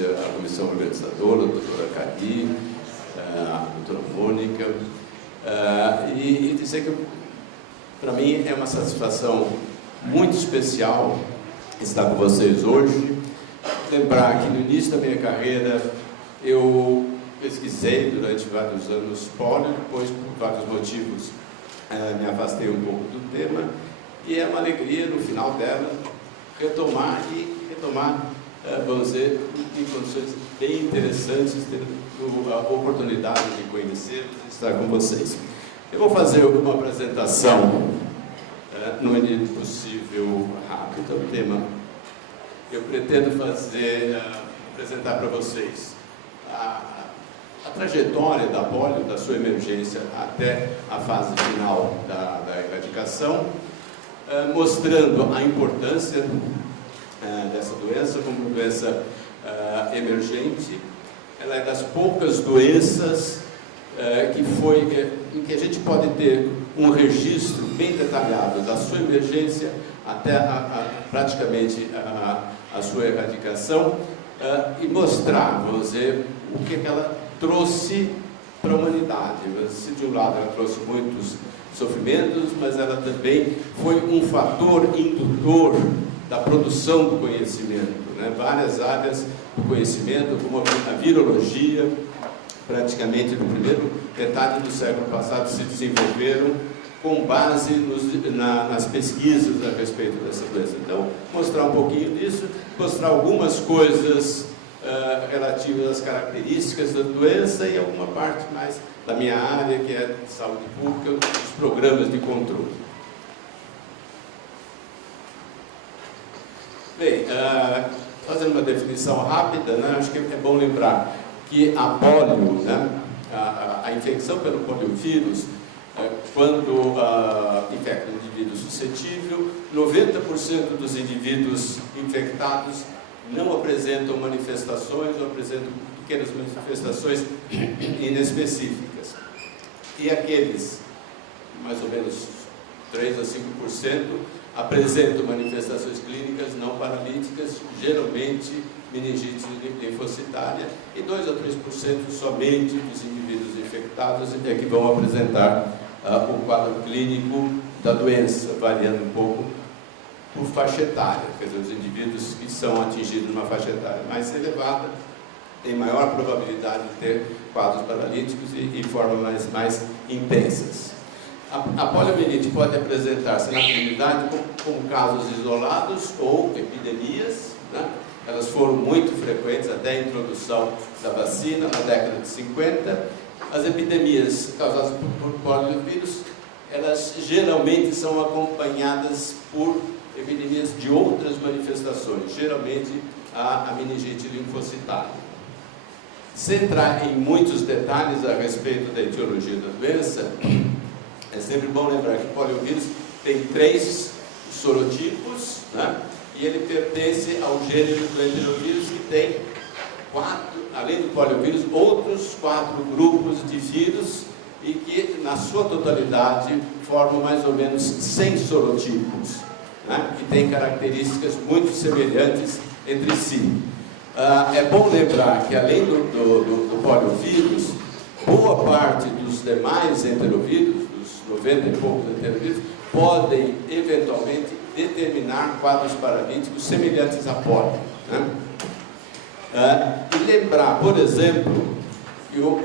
agradecer à comissão organizadora, a doutora Cari, a doutora Mônica, e dizer que, para mim, é uma satisfação muito especial estar com vocês hoje. Lembrar que no início da minha carreira eu pesquisei durante vários anos pólio, depois, por vários motivos, me afastei um pouco do tema, e é uma alegria, no final dela, retomar, vamos dizer, em condições bem interessantes, ter a oportunidade de conhecê-los e estar com vocês. Eu vou fazer uma apresentação, no medida possível, rápida, o tema. Eu pretendo apresentar para vocês a trajetória da pólio, da sua emergência até a fase final da erradicação, mostrando a importância dessa doença como doença emergente. Ela é das poucas doenças em que a gente pode ter um registro bem detalhado da sua emergência até praticamente a sua erradicação, e mostrar, vamos dizer, o que ela trouxe para a humanidade. Se de um lado ela trouxe muitos sofrimentos, mas ela também foi um fator indutor da produção do conhecimento, né? Várias áreas do conhecimento, como a virologia, praticamente no primeiro metade do século passado se desenvolveram com base nas pesquisas a respeito dessa doença. Então, mostrar um pouquinho disso, mostrar algumas coisas relativas às características da doença e alguma parte mais da minha área, que é de saúde pública, os programas de controle. Bem, fazendo uma definição rápida, né, acho que é bom lembrar que a pólio, né, a infecção pelo poliovírus, quando infecta um indivíduo suscetível, 90% dos indivíduos infectados não apresentam manifestações ou apresentam pequenas manifestações inespecíficas. E aqueles, mais ou menos 3 a 5%, apresentam manifestações clínicas não paralíticas, geralmente meningite linfocitária, e 2 a 3% somente dos indivíduos infectados é que vão apresentar o quadro clínico da doença, variando um pouco por faixa etária, quer dizer, os indivíduos que são atingidos numa faixa etária mais elevada têm maior probabilidade de ter quadros paralíticos e formas mais intensas. A poliomielite pode apresentar-se na comunidade como casos isolados ou epidemias, né? Elas foram muito frequentes até a introdução da vacina na década de 50. As epidemias causadas por poliovírus, elas geralmente são acompanhadas por epidemias de outras manifestações, geralmente a meningite linfocitária. Sem entrar em muitos detalhes a respeito da etiologia da doença, é sempre bom lembrar que o poliovírus tem 3 sorotipos, né? E ele pertence ao gênero do enterovírus, que tem 4, além do poliovírus, outros 4 grupos de vírus, e que, na sua totalidade, formam mais ou menos 100 sorotipos, né? Que têm características muito semelhantes entre si. É bom lembrar que, além do poliovírus, boa parte dos demais enterovírus, dos 90 e poucos enterovírus, podem, eventualmente, determinar quadros paralíticos semelhantes à pólio, né? E lembrar, por exemplo, que o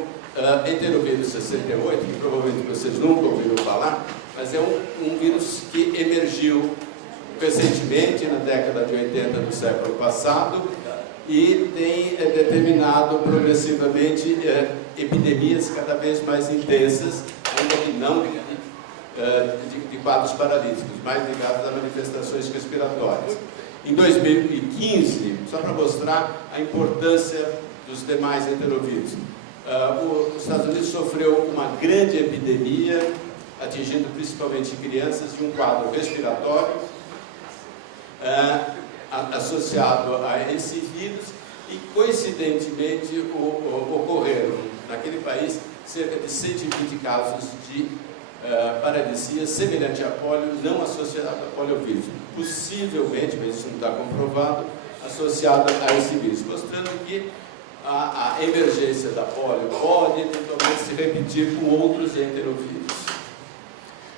enterovírus 68, que provavelmente vocês nunca ouviram falar, mas é um vírus que emergiu recentemente, na década de 80 do século passado, e tem determinado progressivamente epidemias cada vez mais intensas, ainda que não de quadros paralíticos, mais ligados a manifestações respiratórias. Em 2015, só para mostrar a importância dos demais enterovírus, os Estados Unidos sofreu uma grande epidemia, atingindo principalmente crianças, de um quadro respiratório associado a esse vírus, e coincidentemente ocorreram naquele país cerca de 120 casos de paralisia semelhante a pólio, não associada a poliovírus. Possivelmente, mas isso não está comprovado, associada a esse vírus, mostrando que a emergência da polio pode eventualmente se repetir com outros enterovírus.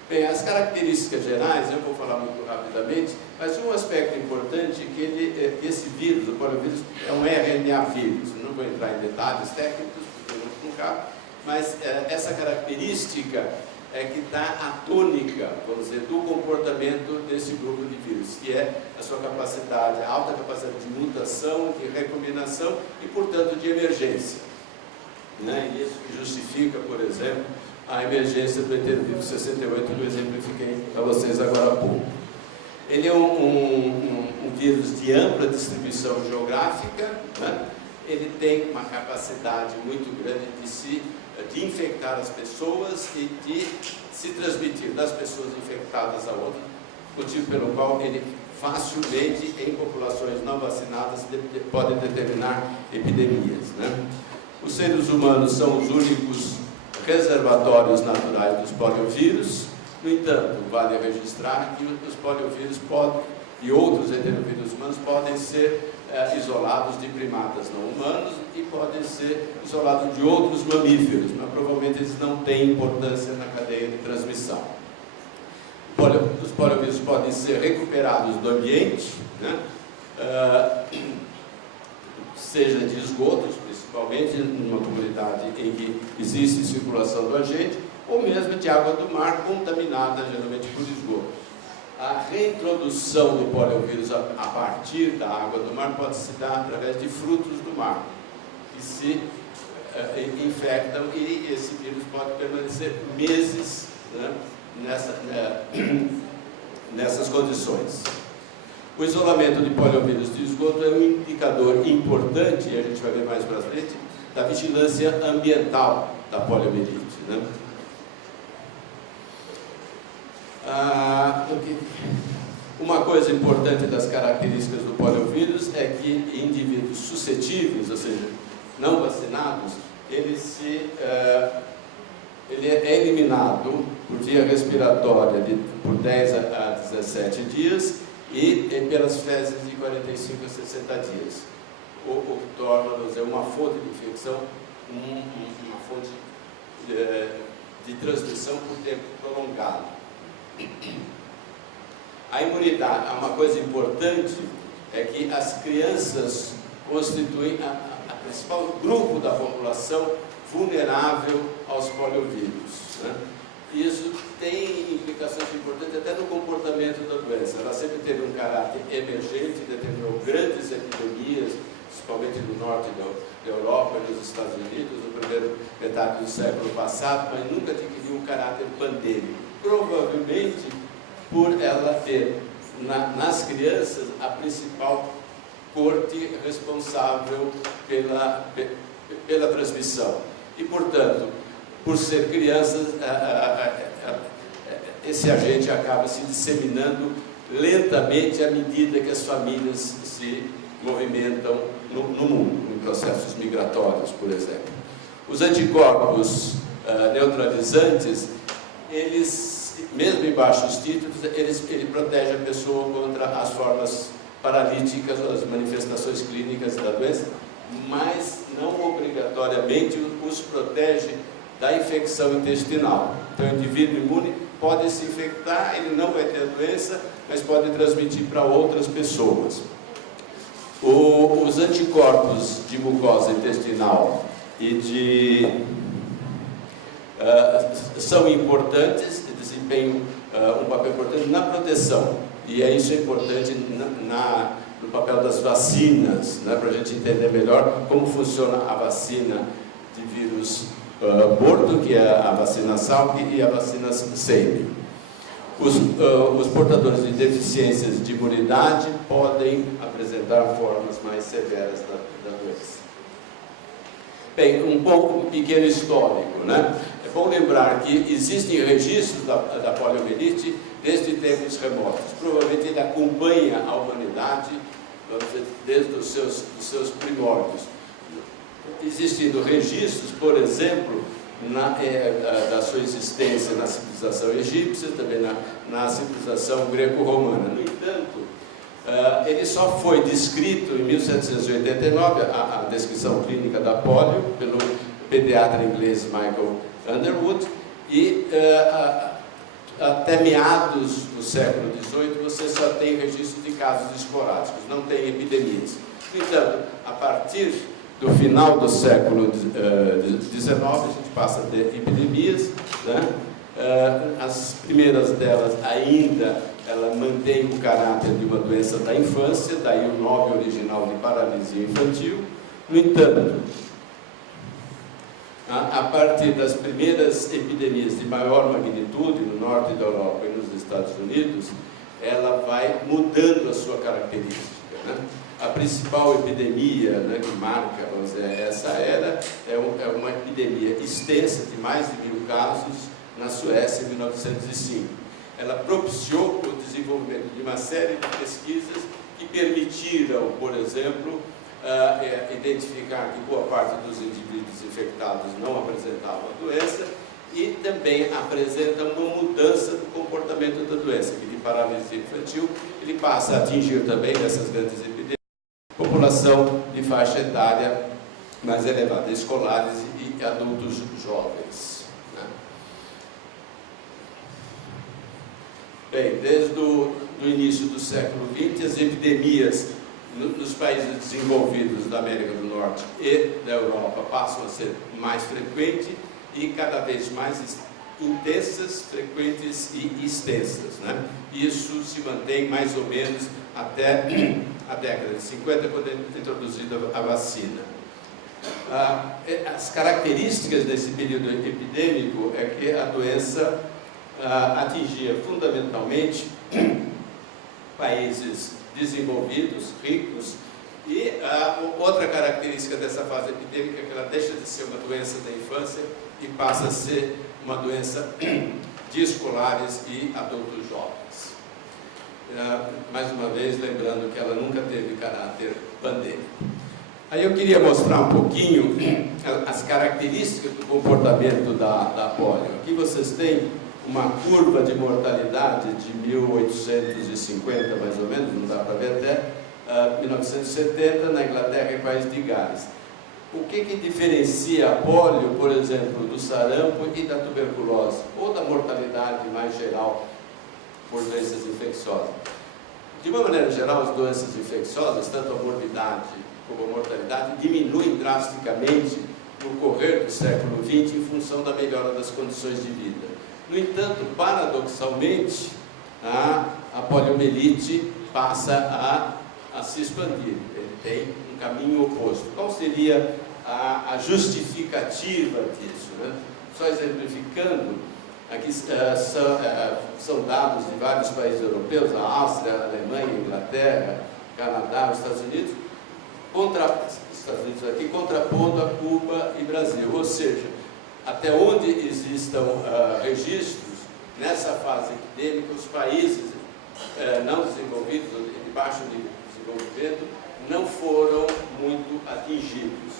Bem, as características gerais, eu vou falar muito rapidamente, mas um aspecto importante é que esse vírus, o poliovírus, é um RNA vírus. Eu não vou entrar em detalhes técnicos, porque não cabe, mas essa característica é que dá a tônica, vamos dizer, do comportamento desse grupo de vírus, que é a sua capacidade, a alta capacidade de mutação, de recombinação e, portanto, de emergência. Né? E isso justifica, por exemplo, a emergência do enterovírus 68, que eu exemplifiquei para vocês agora há pouco. Ele é um vírus de ampla distribuição geográfica, né? Ele tem uma capacidade muito grande de infectar as pessoas e de se transmitir das pessoas infectadas a outras, motivo pelo qual ele facilmente, em populações não vacinadas, pode determinar epidemias. Né? Os seres humanos são os únicos reservatórios naturais dos poliovírus. No entanto, vale registrar que os poliovírus e outros enterovírus humanos podem ser isolados de primatas não humanos e podem ser isolados de outros mamíferos, mas provavelmente eles não têm importância na cadeia de transmissão. Os poliovírus podem ser recuperados do ambiente, né? Seja de esgotos, principalmente numa comunidade em que existe circulação do agente, ou mesmo de água do mar contaminada, geralmente por esgoto. A reintrodução do poliovírus a partir da água do mar pode se dar através de frutos do mar, que se infectam, e esse vírus pode permanecer meses, né, nessas condições. O isolamento de poliovírus de esgoto é um indicador importante, e a gente vai ver mais para frente, da vigilância ambiental da poliomielite. Né? Uma coisa importante das características do poliovírus é que indivíduos suscetíveis, ou seja, não vacinados, ele é eliminado por via respiratória por 10 a 17 dias e pelas fezes de 45 a 60 dias, o que torna, vamos dizer, uma fonte de infecção, uma fonte de transmissão por tempo prolongado. A imunidade, uma coisa importante é que as crianças constituem a principal grupo da população vulnerável aos poliovírus. Né? Isso tem implicações importantes até no comportamento da doença. Ela sempre teve um caráter emergente, determinou grandes epidemias, principalmente no norte da Europa e nos Estados Unidos, no primeiro metade do século passado, mas nunca adquiriu um caráter pandêmico. Provavelmente por ela ter nas crianças a principal corte responsável pela transmissão. E, portanto, por ser crianças, esse agente acaba se disseminando lentamente à medida que as famílias se movimentam no mundo, em processos migratórios, por exemplo. Os anticorpos neutralizantes, eles, mesmo em baixos títulos, ele protege a pessoa contra as formas paralíticas ou as manifestações clínicas da doença, mas não obrigatoriamente os protege da infecção intestinal. Então, o indivíduo imune pode se infectar, ele não vai ter a doença, mas pode transmitir para outras pessoas. Os anticorpos de mucosa intestinal são importantes, desempenham um papel importante na proteção, e isso é importante no papel das vacinas, né, para a gente entender melhor como funciona a vacina de vírus morto, que é a vacina Salk, e a vacina SEIB. Os portadores de deficiências de imunidade podem apresentar formas mais severas da doença. Bem, um pequeno histórico, né? É bom lembrar que existem registros da poliomielite desde tempos remotos. Provavelmente ele acompanha a humanidade, vamos dizer, desde os seus primórdios. Existindo registros, por exemplo, da sua existência na civilização egípcia, também na civilização greco-romana. No entanto, Ele só foi descrito em 1789, a descrição clínica da polio, pelo pediatra inglês Michael Underwood, e até meados do século XVIII você só tem registro de casos esporádicos, não tem epidemias. No entanto, a partir do final do século XIX, a gente passa a ter epidemias, né? As primeiras delas ainda, ela mantém o caráter de uma doença da infância, daí o nome original de paralisia infantil. No entanto, a partir das primeiras epidemias de maior magnitude no norte da Europa e nos Estados Unidos, ela vai mudando a sua característica, né? A principal epidemia, né, que marca, vamos dizer, essa era, é uma epidemia extensa de mais de 1000 casos na Suécia em 1905. Ela propiciou o desenvolvimento de uma série de pesquisas que permitiram, por exemplo, identificar que boa parte dos indivíduos infectados não apresentavam a doença e também apresenta uma mudança do comportamento da doença, que de paralisia infantil ele passa a atingir também nessas grandes epidemias população de faixa etária mais elevada, escolares e adultos jovens, né? Bem, desde o início do século XX, as epidemias nos países desenvolvidos da América do Norte e da Europa passam a ser mais frequentes e cada vez mais intensas, frequentes e extensas, né? Isso se mantém mais ou menos até a década de 50, quando é introduzida a vacina. As características desse período epidêmico é que a doença atingia fundamentalmente países desenvolvidos, ricos, e outra característica dessa fase epidêmica é que ela deixa de ser uma doença da infância e passa a ser uma doença de escolares e adultos jovens. Mais uma vez, lembrando que ela nunca teve caráter pandêmico. Aí eu queria mostrar um pouquinho as características do comportamento da polio. Aqui vocês têm uma curva de mortalidade de 1850, mais ou menos, não dá para ver até 1970, na Inglaterra e País de Gales. O que diferencia a polio, por exemplo, do sarampo e da tuberculose, ou da mortalidade mais geral por doenças infecciosas? De uma maneira geral, as doenças infecciosas, tanto a morbidade como a mortalidade, diminuem drasticamente no correr do século XX em função da melhora das condições de vida. No entanto, paradoxalmente, a poliomielite passa a se expandir. Ele tem um caminho oposto. Qual seria a justificativa disso, né? Só exemplificando, aqui são dados de vários países europeus, a Áustria, a Alemanha, a Inglaterra, Canadá, os Estados Unidos, aqui contrapondo a Cuba e Brasil, ou seja, até onde existam registros nessa fase epidêmica, os países não desenvolvidos, ou de baixo desenvolvimento, não foram muito atingidos.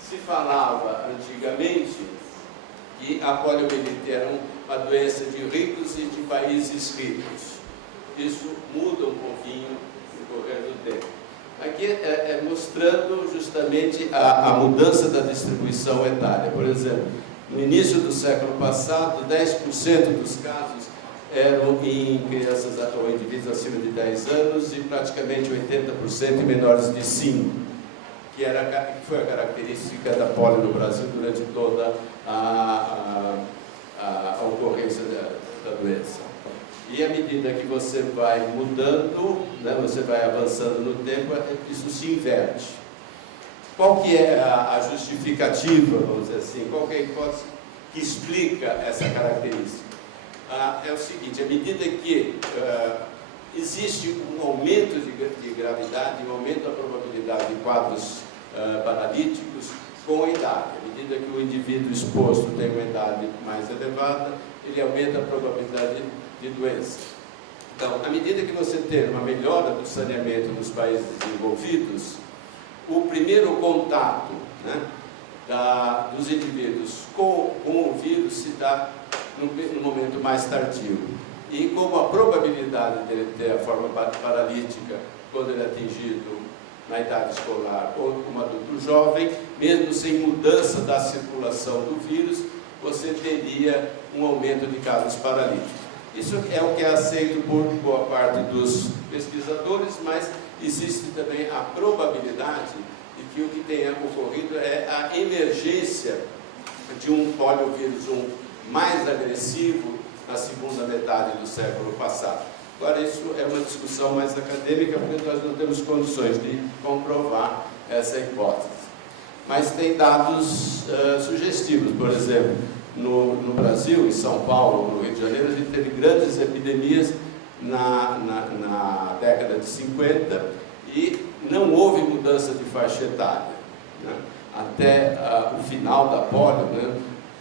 Se falava antigamente que a poliomielite era uma doença de ricos e de países ricos. Isso muda um pouquinho no correr do tempo. Aqui é mostrando justamente a mudança da distribuição etária. Por exemplo, no início do século passado, 10% dos casos eram em crianças ou indivíduos acima de 10 anos e praticamente 80% em menores de 5, que foi a característica da polio no Brasil durante toda a ocorrência da doença. E à medida que você vai mudando, né, você vai avançando no tempo, isso se inverte. Qual que é a justificativa, vamos dizer assim, qual que é a hipótese que explica essa característica? É o seguinte, à medida que existe um aumento de gravidade, um aumento da probabilidade de quadros paralíticos com a idade. À medida que o indivíduo exposto tem uma idade mais elevada, ele aumenta a probabilidade de doença. Então, à medida que você tem uma melhora do saneamento nos países desenvolvidos, o primeiro contato, né, dos indivíduos com o vírus se dá no momento mais tardio. e como a probabilidade dele ter a forma paralítica quando ele é atingido na idade escolar ou como adulto jovem, mesmo sem mudança da circulação do vírus, você teria um aumento de casos paralíticos. Isso é o que é aceito por boa parte dos pesquisadores, mas existe também a probabilidade de que o que tenha ocorrido é a emergência de um poliovírus mais agressivo na segunda metade do século passado. Agora, isso é uma discussão mais acadêmica, porque nós não temos condições de comprovar essa hipótese. Mas tem dados sugestivos. Por exemplo, no Brasil, em São Paulo, no Rio de Janeiro, a gente teve grandes epidemias na década de 50 e não houve mudança de faixa etária, né? Até o final da polio, né?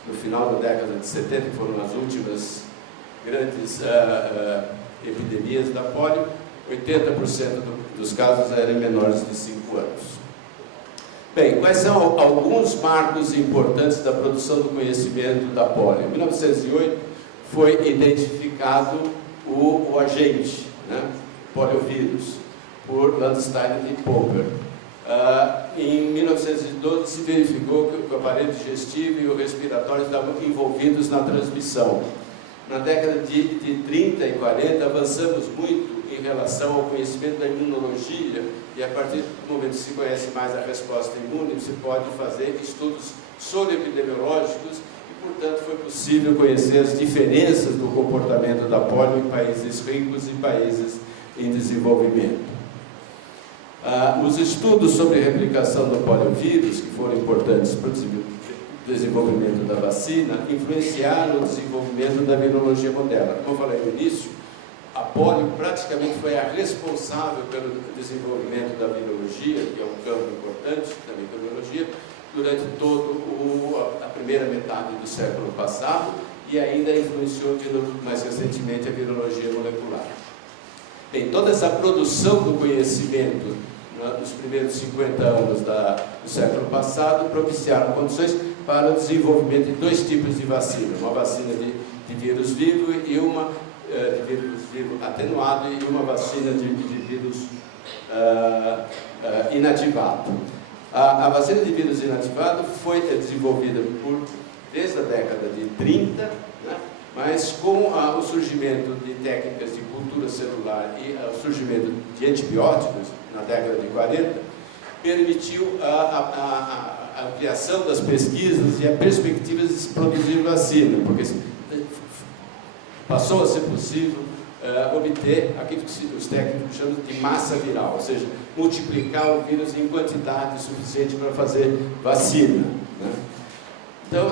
No final da década de 70, que foram as últimas grandes epidemias da polio, 80% dos casos eram menores de 5 anos. Bem, quais são alguns marcos importantes da produção do conhecimento da polio? Em 1908 foi identificado o agente, né? Poliovírus, por Landsteiner e Popper. Em 1912 se verificou que o aparelho digestivo e o respiratório estavam envolvidos na transmissão. Na década de 30 e 40 avançamos muito em relação ao conhecimento da imunologia, e a partir do momento que se conhece mais a resposta imune, se pode fazer estudos soro-epidemiológicos e, portanto, foi possível conhecer as diferenças do comportamento da polio em países ricos e países em desenvolvimento. Os estudos sobre a replicação do poliovírus, que foram importantes para o desenvolvimento da vacina, influenciaram o desenvolvimento da virologia moderna. Como eu falei no início, a polio praticamente foi a responsável pelo desenvolvimento da virologia, que é um campo importante da microbiologia, durante toda a primeira metade do século passado, e ainda influenciou mais recentemente a virologia molecular. Bem, toda essa produção do conhecimento nos primeiros 50 anos do século passado propiciaram condições para o desenvolvimento de dois tipos de vacina, uma vacina de vírus vivo e uma de vírus vivo atenuado e uma vacina de vírus inativado. A vacina de vírus inativado foi desenvolvida desde a década de 30, né? Mas com o surgimento de técnicas de cultura celular e o surgimento de antibióticos na década de 40, permitiu a ampliação das pesquisas e a perspectiva de se produzir vacina, porque passou a ser possível obter aquilo que os técnicos chamam de massa viral, ou seja, multiplicar o vírus em quantidade suficiente para fazer vacina, né? Então,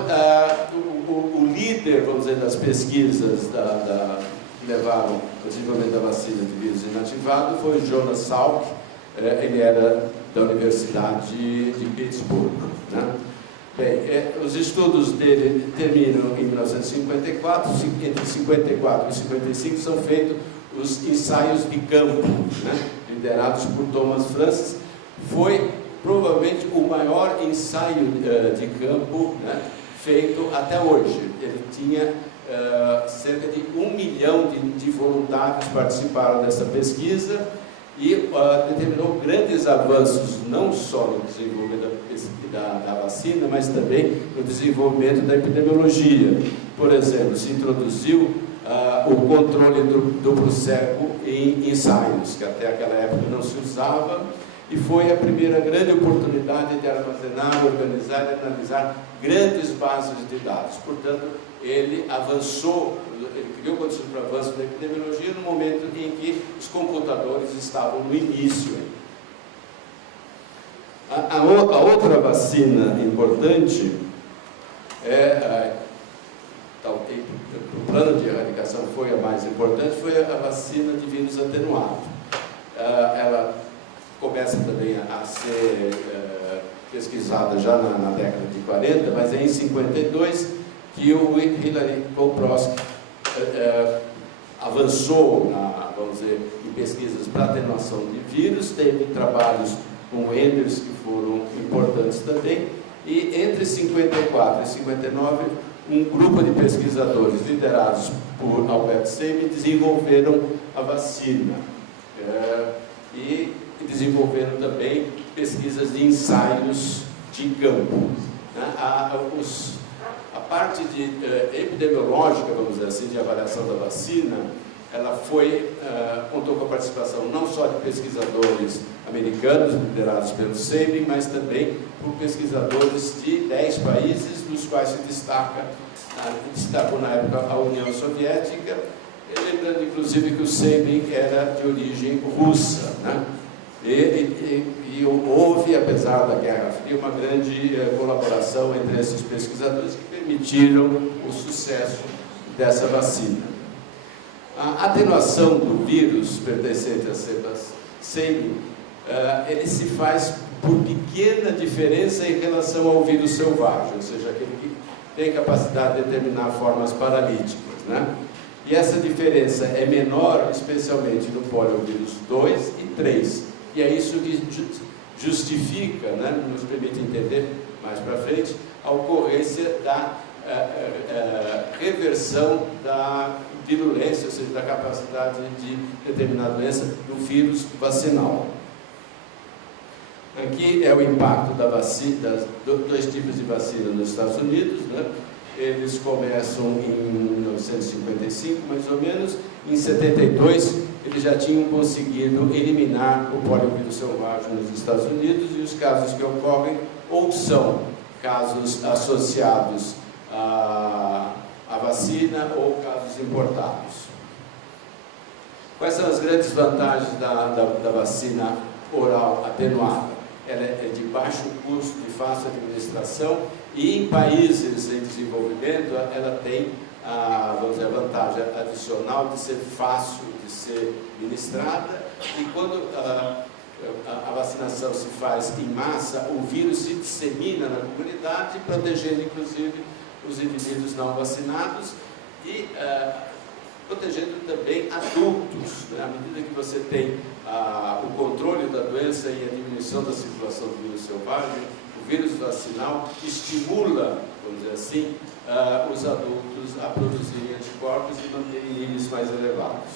o líder, vamos dizer, das pesquisas que levaram ao desenvolvimento da vacina de vírus inativado foi o Jonas Salk. Ele era da Universidade de Pittsburgh, né? Bem, os estudos dele terminam em 1954, entre 54 e 55 são feitos os ensaios de campo, né? Liderados por Thomas Francis. Foi provavelmente o maior ensaio de campo, né, feito até hoje. Ele tinha cerca de 1 milhão de voluntários que participaram dessa pesquisa e determinou grandes avanços, não só no desenvolvimento da vacina, mas também no desenvolvimento da epidemiologia. Por exemplo, se introduziu o controle duplo cego em ensaios, que até aquela época não se usava, e foi a primeira grande oportunidade de armazenar, organizar e analisar grandes bases de dados. Portanto, ele avançou, ele criou condições para o avanço da epidemiologia no momento em que os computadores estavam no início. A outra vacina importante o plano de erradicação foi a mais importante, foi a vacina de vírus atenuado. Ela começa também a ser pesquisada já na década de 40, mas é em 52 que o Hilary Koprowski avançou vamos dizer, em pesquisas para atenuação de vírus. Teve trabalhos com Enders que foram importantes também, e entre 54 e 59 um grupo de pesquisadores liderados por Albert Sabin desenvolveram a vacina e desenvolveram também pesquisas de ensaios de campo. A parte epidemiológica, vamos dizer assim, de avaliação da vacina, ela contou com a participação não só de pesquisadores americanos, liderados pelo Sabin, mas também por pesquisadores de 10 países, dos quais se destacou na época a União Soviética, lembrando inclusive que o Sabin era de origem russa, né? E houve, apesar da Guerra Fria, uma grande colaboração entre esses pesquisadores que permitiram o sucesso dessa vacina. A atenuação do vírus pertencente a Sabin, ele se faz por pequena diferença em relação ao vírus selvagem, ou seja, aquele que tem capacidade de determinar formas paralíticas, né? E essa diferença é menor, especialmente no poliovírus 2 e 3. E é isso que justifica, né, nos permite entender mais para frente, a ocorrência da reversão da virulência, ou seja, da capacidade de determinar a doença do vírus vacinal. Aqui é o impacto da vacina, dois tipos de vacina nos Estados Unidos, né? Eles começam em 1955, mais ou menos. Em 72, eles já tinham conseguido eliminar o poliovírus selvagem nos Estados Unidos, e os casos que ocorrem ou são casos associados à vacina ou casos importados. Quais são as grandes vantagens da vacina oral atenuada? Ela é de baixo custo, de fácil administração, e em países em desenvolvimento ela tem vamos dizer, a vantagem adicional de ser fácil de ser ministrada, e quando a vacinação se faz em massa, o vírus se dissemina na comunidade, protegendo inclusive os indivíduos não vacinados e protegendo também adultos, né? À medida que você tem o controle da doença e a diminuição da circulação do vírus selvagem, o vírus vacinal estimula, vamos dizer assim, os adultos a produzirem anticorpos e manterem níveis mais elevados.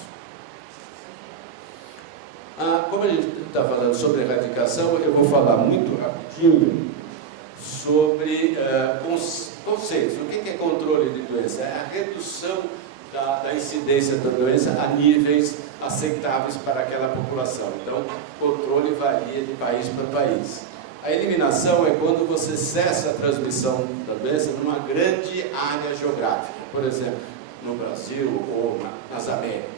Como a gente está falando sobre erradicação, eu vou falar muito rapidinho sobre conceitos. O que é controle de doença? É a redução da incidência da doença a níveis aceitáveis para aquela população. Então, o controle varia de país para país. A eliminação é quando você cessa a transmissão da doença numa grande área geográfica, por exemplo, no Brasil ou nas Américas.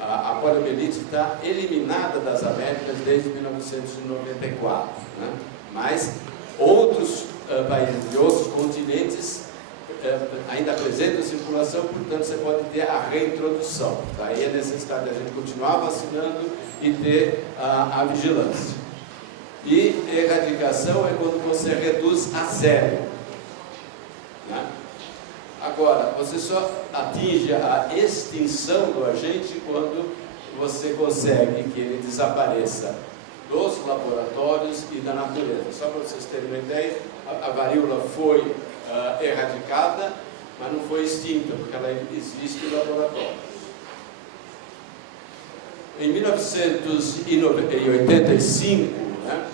A poliomielite está eliminada das Américas desde 1994, né? Mas outros países de outros continentes ainda apresentam circulação, portanto você pode ter a reintrodução. Daí a necessidade de a gente continuar vacinando e ter a vigilância. E erradicação é quando você reduz a zero, né? Agora, você só atinge a extinção do agente quando você consegue que ele desapareça dos laboratórios e da natureza. Só para vocês terem uma ideia, a varíola foi erradicada, mas não foi extinta, porque ela existe em laboratórios. Em 1985, né?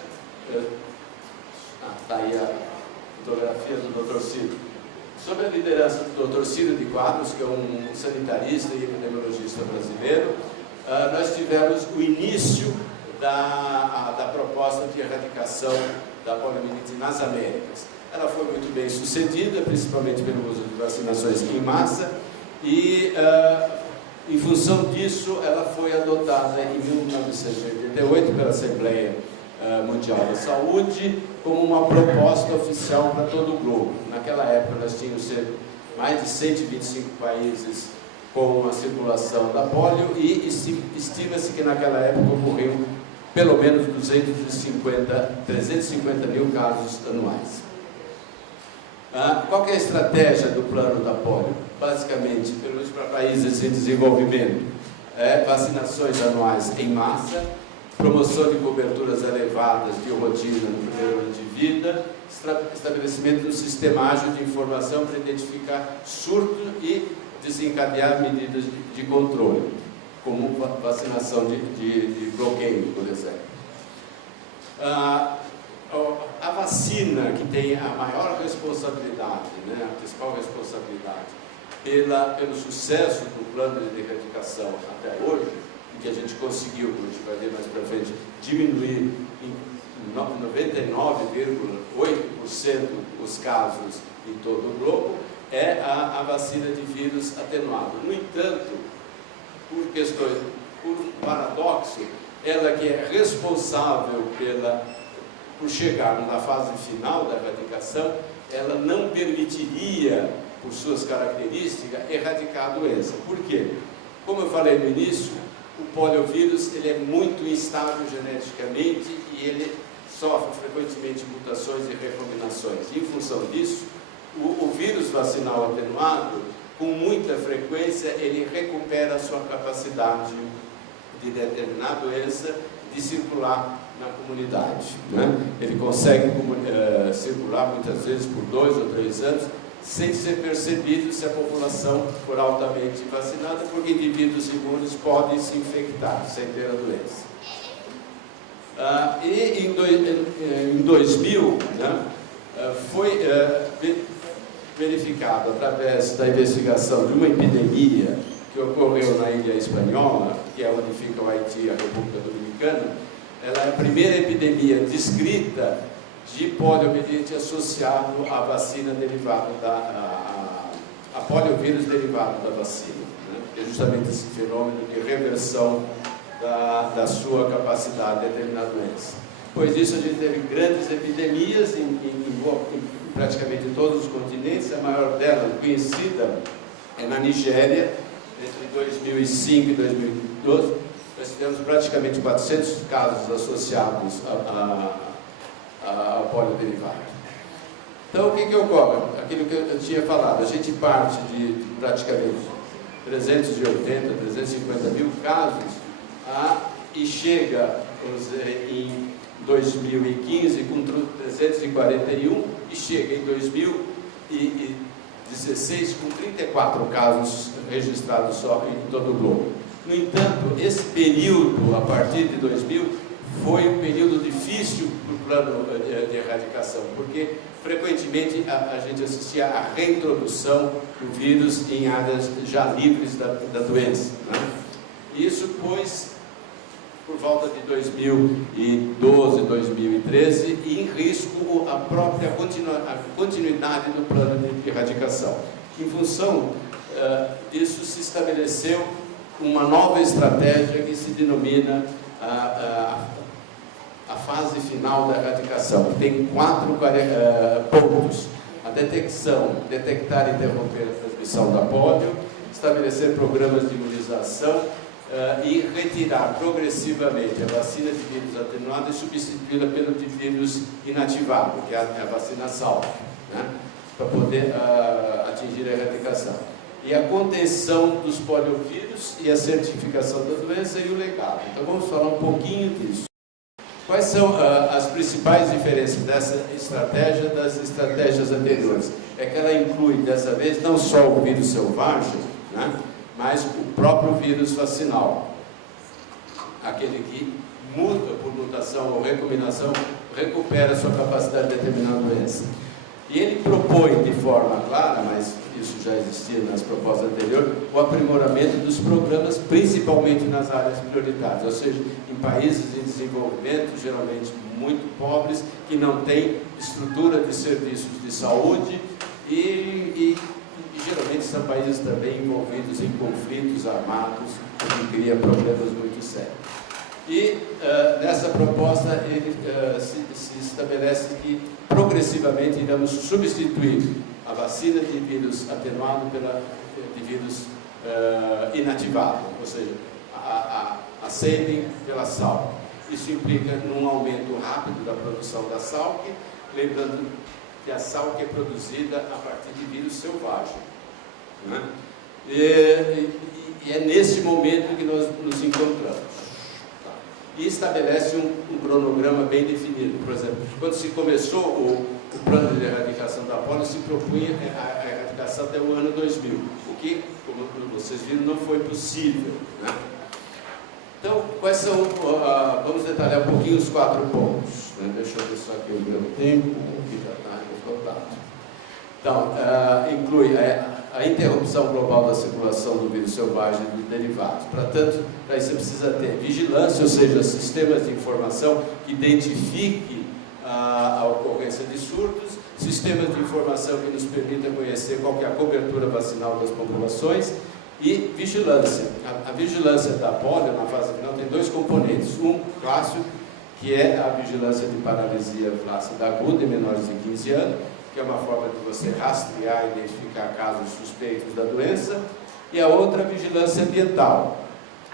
Está aí a fotografia do Dr. Ciro. Sob a liderança do Dr. Ciro de Quadros, que é um sanitarista e epidemiologista brasileiro, nós tivemos o início da proposta de erradicação da poliomielite nas Américas. Ela foi muito bem sucedida, principalmente pelo uso de vacinações em massa, e em função disso ela foi adotada em 1988 pela Assembleia Mundial da Saúde como uma proposta oficial para todo o globo. Naquela época nós tínhamos mais de 125 países com a circulação da polio, e estima-se que naquela época ocorriam pelo menos 350 mil casos anuais. Qual que é a estratégia do plano da polio? Basicamente, pelo menos para países em desenvolvimento, vacinações anuais em massa, promoção de coberturas elevadas de rotina no primeiro ano de vida, estabelecimento de um sistema ágil de informação para identificar surto e desencadear medidas de controle, como vacinação de bloqueio, por exemplo. A vacina que tem a maior responsabilidade, né, a principal responsabilidade pelo sucesso do plano de erradicação até hoje, que a gente conseguiu, como a gente vai ver mais para frente, diminuir em 99,8% os casos em todo o globo, é a vacina de vírus atenuado. No entanto, por um paradoxo, ela que é responsável por chegarmos na fase final da erradicação, ela não permitiria, por suas características, erradicar a doença. Por quê? Como eu falei no início, o poliovírus ele é muito instável geneticamente e ele sofre frequentemente mutações e recombinações. Em função disso, o vírus vacinal atenuado, com muita frequência, ele recupera a sua capacidade de determinar a doença, de circular na comunidade, né? Ele consegue circular muitas vezes por 2 ou 3 anos, sem ser percebido se a população for altamente vacinada, porque indivíduos imunes podem se infectar sem ter a doença. E em 2000, né, foi verificado, através da investigação de uma epidemia que ocorreu na Ilha Espanhola, que é onde fica o Haiti e a República Dominicana. Ela é a primeira epidemia descrita de poliomielite associado à vacina derivada a poliovírus derivado da vacina, né? Que é justamente esse fenômeno de reversão da sua capacidade de determinar a doença. Depois disso, a gente teve grandes epidemias em praticamente todos os continentes. A maior delas, conhecida, é na Nigéria, entre 2005 e 2012. Nós tivemos praticamente 400 casos associados a polio derivado. Então, o que ocorre? Aquilo que eu tinha falado, a gente parte de praticamente 380, 350 mil casos e chega, vamos dizer, em 2015 com 341 e chega em 2016 com 34 casos registrados só em todo o globo. No entanto, esse período, a partir de 2000, foi um período difícil para o plano de erradicação, porque frequentemente a gente assistia à reintrodução do vírus em áreas já livres da doença, né? Isso pôs, por volta de 2012, 2013, em risco a própria continuidade do plano de erradicação. Em função disso, se estabeleceu uma nova estratégia que se denomina a fase final da erradicação. Tem 4 pontos: a detectar e interromper a transmissão da polio, estabelecer programas de imunização e retirar progressivamente a vacina de vírus atenuado e substituí-la pelo de vírus inativado, que é a vacina Salk, né, para poder atingir a erradicação. E a contenção dos poliovírus e a certificação da doença e o legado. Então vamos falar um pouquinho disso. Quais são as principais diferenças dessa estratégia das estratégias anteriores? É que ela inclui, dessa vez, não só o vírus selvagem, né, mas o próprio vírus vacinal. Aquele que muta por mutação ou recombinação, recupera sua capacidade de determinar a doença. E ele propõe de forma clara, mas isso já existia nas propostas anteriores, o aprimoramento dos programas, principalmente nas áreas prioritárias, ou seja, em países em desenvolvimento, geralmente muito pobres, que não têm estrutura de serviços de saúde e geralmente são países também envolvidos em conflitos armados, o que cria problemas muito sérios. E nessa proposta ele se estabelece que progressivamente iremos substituir a vacina de vírus atenuado de vírus inativado, ou seja, a Sabin pela Salk. Isso implica num aumento rápido da produção da Salk, lembrando que a Salk é produzida a partir de vírus selvagem, né? E é nesse momento que nós nos encontramos. e estabelece um cronograma bem definido. Por exemplo, quando se começou o plano de erradicação da polio, se propunha a erradicação até o ano 2000, o que, como vocês viram, não foi possível, né? Então, quais são, vamos detalhar um pouquinho os 4 pontos, né? Deixa eu ver só aqui o meu tempo, que já está esgotado. Então, inclui a interrupção global da circulação do vírus selvagem e dos derivados. Portanto, para isso você precisa ter vigilância, ou seja, sistemas de informação que identifiquem a ocorrência de surtos, sistemas de informação que nos permitam conhecer qual que é a cobertura vacinal das populações, e vigilância. A vigilância da polio, na fase final, tem 2 componentes. Um clássico, que é a vigilância de paralisia flácida aguda em menores de 15 anos, que é uma forma de você rastrear e identificar casos suspeitos da doença, e a outra, a vigilância ambiental,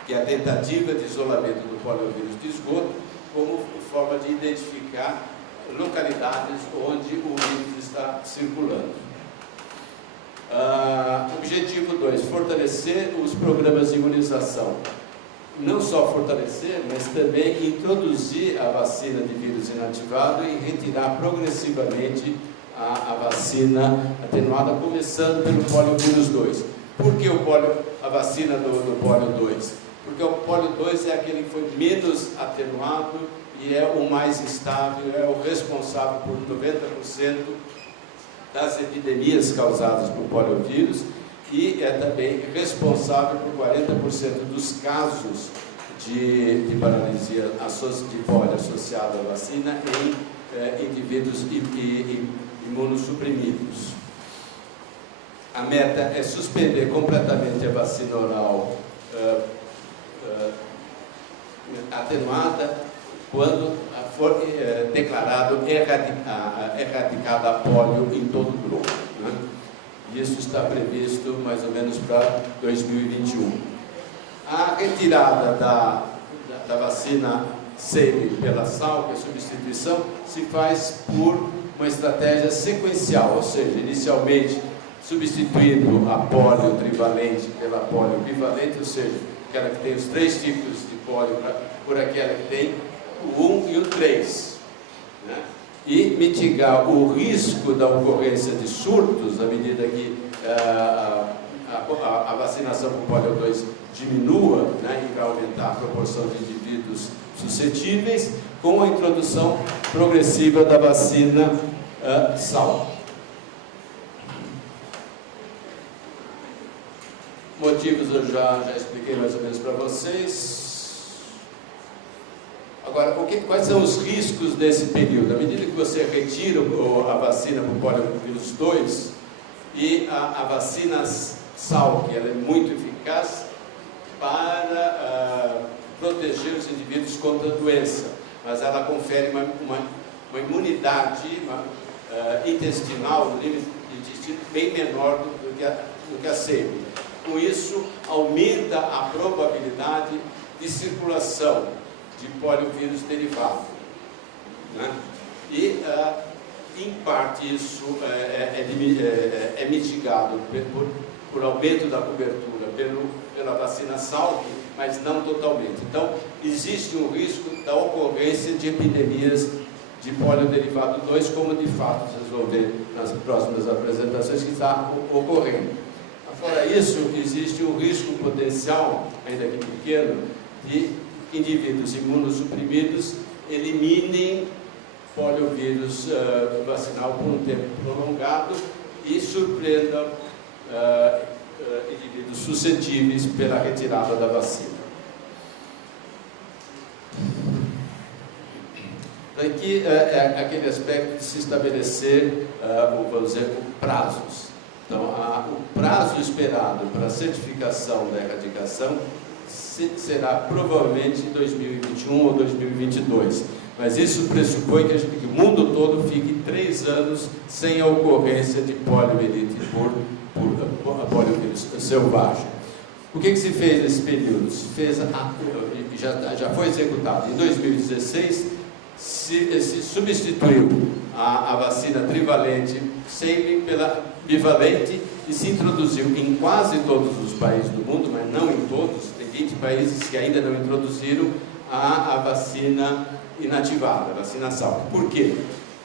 que é a tentativa de isolamento do poliovírus de esgoto, como forma de identificar localidades onde o vírus está circulando. Objetivo 2, fortalecer os programas de imunização. Não só fortalecer, mas também introduzir a vacina de vírus inativado e retirar progressivamente a vacina atenuada, começando pelo poliovírus 2. Por que a vacina do polio 2? Porque o polio 2 é aquele que foi menos atenuado e é o mais estável, é o responsável por 90% das epidemias causadas por poliovírus e é também responsável por 40% dos casos de paralisia de polio associada à vacina em indivíduos imunossuprimidos. A meta é suspender completamente a vacina oral atenuada quando for declarado erradicada a polio em todo o globo, né? Isso está previsto mais ou menos para 2021. A retirada da vacina SEMI pela SAL, que é a substituição, se faz por uma estratégia sequencial, ou seja, inicialmente substituindo a polio trivalente pela polio bivalente, ou seja, aquela que tem os 3 tipos de polio por aquela que tem o 1 e o 3, né? E mitigar o risco da ocorrência de surtos à medida que a vacinação por polio 2 diminua, né, e vai aumentar a proporção de indivíduos suscetíveis, com a introdução progressiva da vacina SAL. Motivos eu já expliquei mais ou menos para vocês. Agora, quais são os riscos desse período? À medida que você retira a vacina para o poliovírus 2 e a vacina SAL, que ela é muito eficaz para proteger os indivíduos contra a doença, mas ela confere uma imunidade intestinal, no nível de intestino, bem menor do que a SEMI. Com isso, aumenta a probabilidade de circulação de poliovírus derivado, né? E, em parte, isso é mitigado por aumento da cobertura pela vacina SAL, mas não totalmente. Então, existe um risco da ocorrência de epidemias de polio derivado 2, como de fato vocês vão ver nas próximas apresentações que está ocorrendo. Fora isso, existe um risco potencial, ainda que pequeno, de indivíduos imunossuprimidos eliminem poliovírus vacinal por um tempo prolongado e surpreendam indivíduos suscetíveis pela retirada da vacina. Aqui é aquele aspecto de se estabelecer, vamos dizer, prazos. Então, o prazo esperado para a certificação da erradicação será provavelmente em 2021 ou 2022. Mas isso pressupõe que o mundo todo fique 3 anos sem a ocorrência de poliomielite por poliovírus selvagem. O que se fez nesse período? Já foi executado. Em 2016, se substituiu a vacina trivalente SEMI pela bivalente e se introduziu em quase todos os países do mundo, mas não em todos. Tem 20 países que ainda não introduziram a vacina inativada, a vacina Salk. Por quê?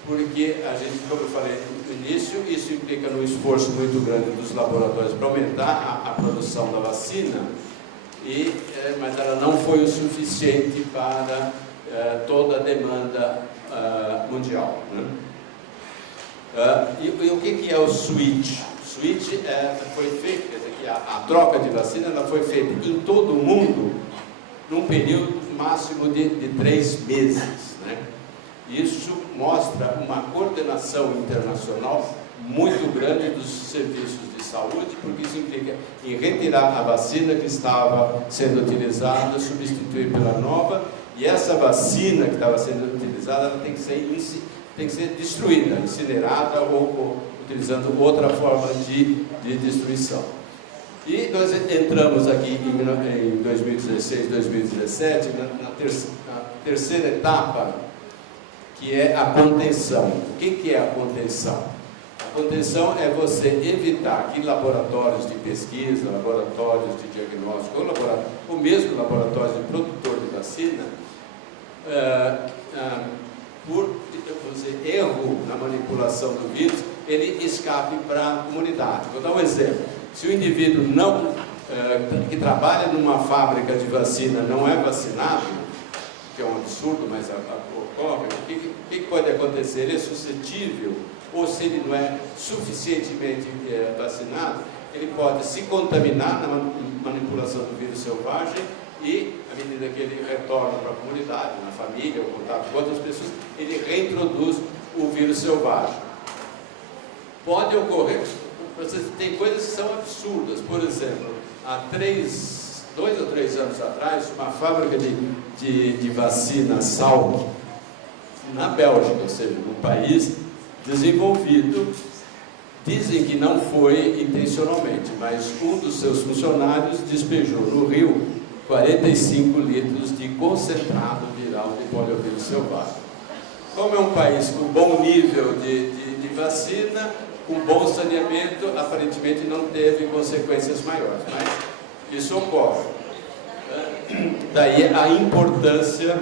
Porque a gente, como eu falei no início, isso implica um esforço muito grande dos laboratórios para aumentar a produção da vacina, mas ela não foi o suficiente para toda a demanda mundial, né? E o que é o switch? O switch foi feito, quer dizer, que a troca de vacina ela foi feita em todo o mundo num período máximo de 3 meses, né? Isso mostra uma coordenação internacional muito grande dos serviços de saúde, porque isso implica em retirar a vacina que estava sendo utilizada, substituir pela nova, e essa vacina que estava sendo utilizada ela tem que ser destruída, incinerada ou utilizando outra forma de destruição. E nós entramos aqui em 2016, 2017, na terceira etapa, que é a contenção. O que é a contenção? A contenção é você evitar que laboratórios de pesquisa, laboratórios de diagnóstico, ou mesmo laboratórios de produtor de vacina, por erro na manipulação do vírus, ele escape para a comunidade. Vou dar um exemplo. Se o indivíduo que trabalha numa fábrica de vacina não é vacinado, que é um absurdo, mas ocorre, o que pode acontecer? Ele é suscetível, ou se ele não é suficientemente vacinado, ele pode se contaminar na manipulação do vírus selvagem e, à medida que ele retorna para a comunidade, na família, ou contato com outras pessoas, ele reintroduz o vírus selvagem. Pode ocorrer, tem coisas que são absurdas. Por exemplo, há 2 ou 3 anos atrás, uma fábrica de vacina Salk na Bélgica, ou seja, num país desenvolvido, dizem que não foi intencionalmente, mas um dos seus funcionários despejou no rio 45 litros de concentrado viral de poliovírus selvagem. Como é um país com bom nível de vacina, com bom saneamento, aparentemente não teve consequências maiores, mas isso ocorre. Daí a importância,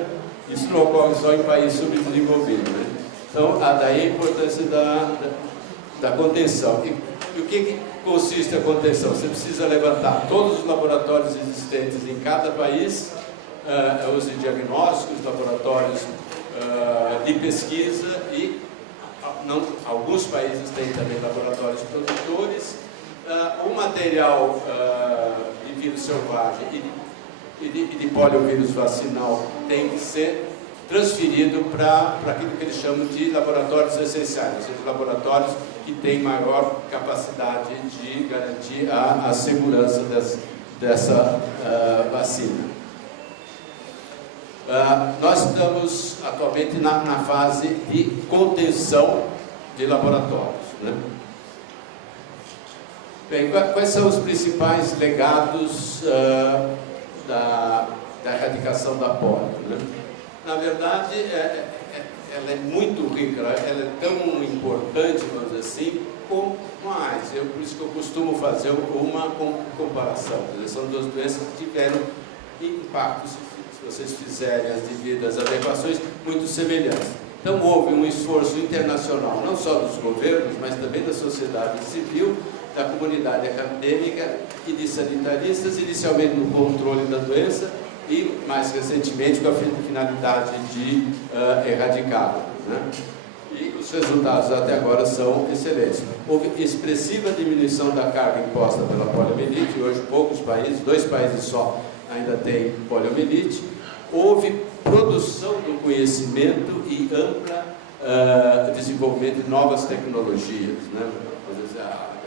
isso não ocorre só em países subdesenvolvidos, né? Então, daí a importância da contenção. E o que consiste a contenção? Você precisa levantar todos os laboratórios existentes em cada país, os de diagnósticos, laboratórios de pesquisa e alguns países têm também laboratórios produtores. O material de vírus selvagem e de poliovírus vacinal tem que ser transferido para aquilo que eles chamam de laboratórios essenciais, ou seja, laboratórios que têm maior capacidade de garantir a segurança dessa vacina. Nós estamos atualmente na fase de contenção de laboratórios, né? Bem, quais são os principais legados da erradicação da polio, né? Na verdade, ela é muito rica, ela é tão importante, vamos dizer assim, como a AIDS. Por isso que eu costumo fazer uma comparação. São 2 doenças que tiveram impactos, se vocês fizerem as devidas adequações, muito semelhantes. Então, houve um esforço internacional, não só dos governos, mas também da sociedade civil, da comunidade acadêmica e de sanitaristas, inicialmente no controle da doença e, mais recentemente, com a finalidade de erradicá-la, né? E os resultados até agora são excelentes. Houve expressiva diminuição da carga imposta pela poliomielite. Hoje, poucos países, 2 países só, ainda têm poliomielite. Houve produção do conhecimento e ampla desenvolvimento de novas tecnologias, né?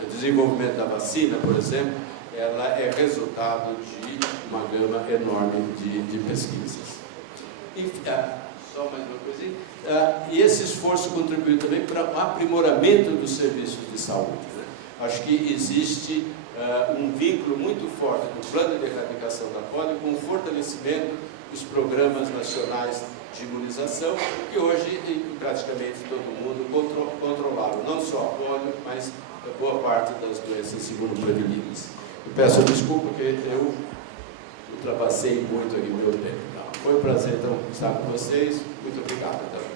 O desenvolvimento da vacina, por exemplo, ela é resultado de uma gama enorme de pesquisas. Só mais uma coisinha. E esse esforço contribuiu também para o aprimoramento dos serviços de saúde, né? Acho que existe um vínculo muito forte do plano de erradicação da polio com o fortalecimento dos programas nacionais de imunização, que hoje praticamente todo mundo controlaram, não só a polio, mas boa parte das doenças imunoprevenidas. Eu peço desculpa porque eu ultrapassei muito aqui o meu tempo. Foi um prazer então, estar com vocês. Muito obrigado. Então.